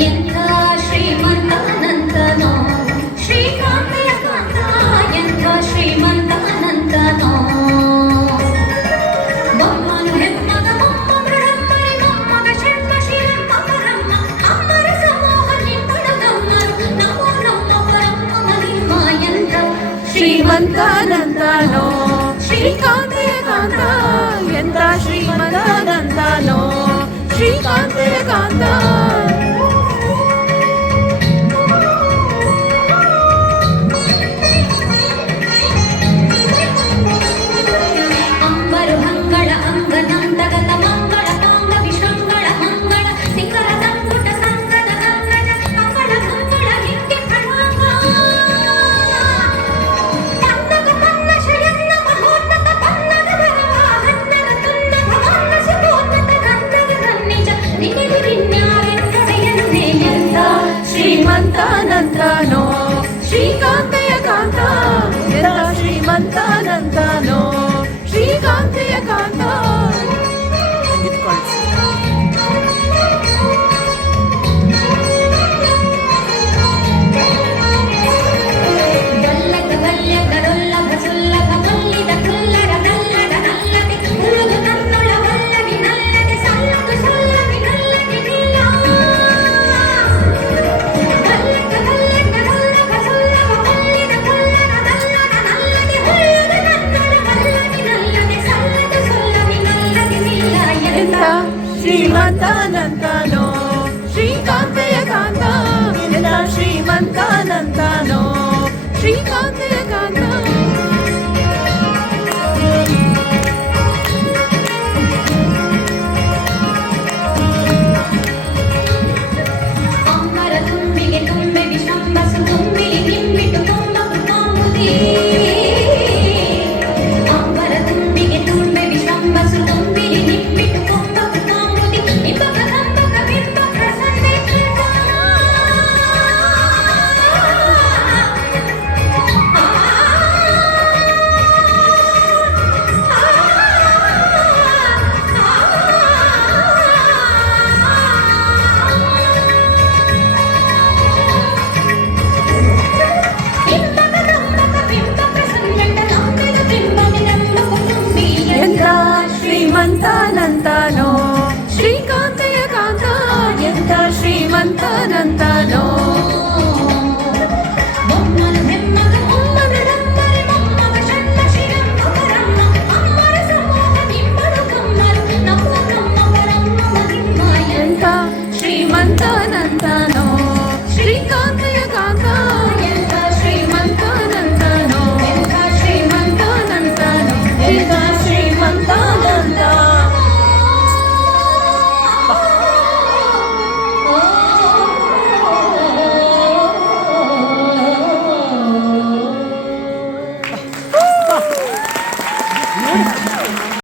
ಎಂಥ ಶ್ರೀಮಂತನಂತನೋ ಶ್ರೀಕಾಂತೆಯ ಕಾಂತ ಎಂಥ ಶ್ರೀಮಂತನಂತನೋ ಬೊಮ್ಮನು ಹೆಮ್ಮಗ ಮೊಮ್ಮ ಮೃಡಮ್ಮರಿ ಮೊಮ್ಮಗ ಷಣ್ಮಶಿ ಹೆಮ್ಮಪರಮ್ಮ ಅಮ್ಮರ ಸಮೂಹ ನಿಂಪಡದಮ್ಮರು ನಮೋ ನಮ್ಮ ಪರಮ್ಮ ಮಹಿಮ ಎಂಥ ಶ್ರೀಮಂತನಂತನೋ ಶ್ರೀಕಾಂತೆಯ ಕಾಂತ ಎಂಥ ಶ್ರೀಮಂತನಂತನೋ ಶ್ರೀಕಾಂತೆಯ ಕಾಂತ ಶ್ರೀಮಂತನಂತನೋ ಶ್ರೀಕಾಂತೆಯ ಕಾಂತ ಎಂಥ ಶ್ರೀಮಂತನಂತನೋ ಶ್ರೀಕಾಂತೆಯ ಕಾಂತ ಶ್ರೀಮಂತನಂತನೋ ಶ್ರೀಕಾಂತೆಯ ಕಾಂತ ಎಂಥ ಶ್ರೀಮಂತನಂತನೋ ಶ್ರೀಕಾಂತೆಯ ಕಾಂತ ಅಮ್ಮರ ತುಂಬಿಗೆ ತುಂಬೆ ವಿಷಂಬಸು ತುಂಬಿಲಿ ನಿಂಬಿಟ್ಟು ತುಂಬು ಕಾಂಬುದಿ ಅಮ್ಮರ ತುಂಬಿಗೆ ತುಂಬೆ ವಿಷಂಬಸು ತುಂಬಿಲಿ ನಿಂಬಿಟ್ಟು ಕೊಂಬು ಕಾಂಬುದಿ ಇಬ್ಬಕ ಕಂಬಕ ಬಿಂಬ ಪ್ರಸನ್ನೆ ಎಂಥ ಶ್ರೀಮಂತನಂತನೋ ಶ್ರೀಕಾಂತೆಯ ಕಾಂತ ಎಂಥ ಶ್ರೀಮಂತನಂತ